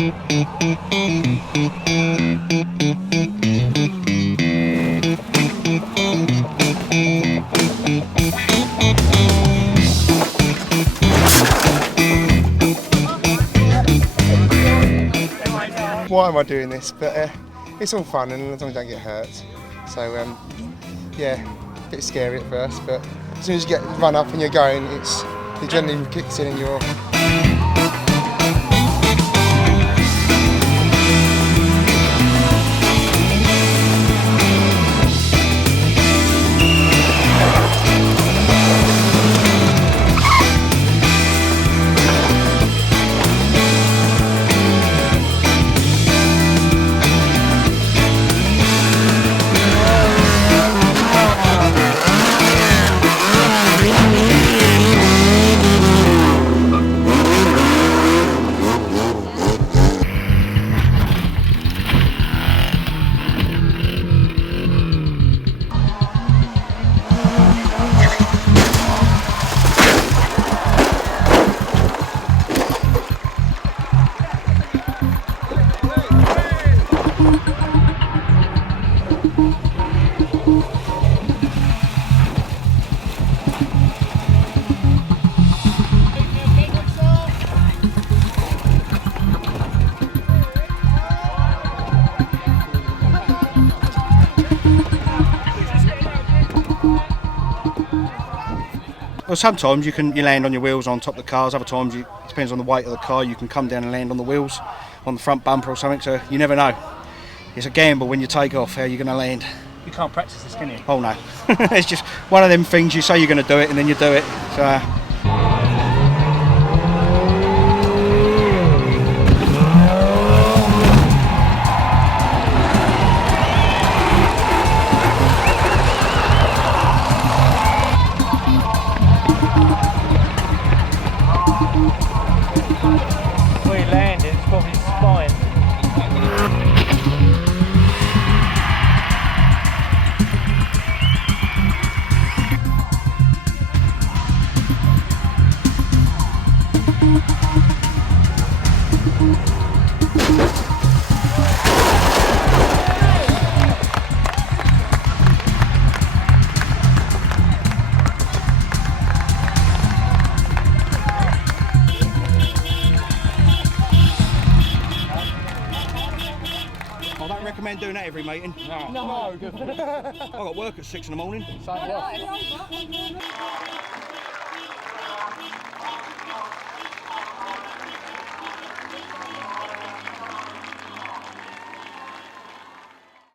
Why am I doing this? But it's all fun, and as long as I don't get hurt. So yeah, a bit scary at first, but as soon as you get run up and you're going, the adrenaline kicks in and you're off. Well, sometimes you land on your wheels on top of the cars. Other times, it depends on the weight of the car. You can come down and land on the wheels, on the front bumper or something. So you never know. It's a gamble when you take off how you're going to land. You can't practice this, can you? Oh no, it's just one of them things. You say you're going to do it, and then you do it. So. Where you landed, it's probably spine. I don't recommend doing that every meeting. No. I've got work at 6 in the morning. Same.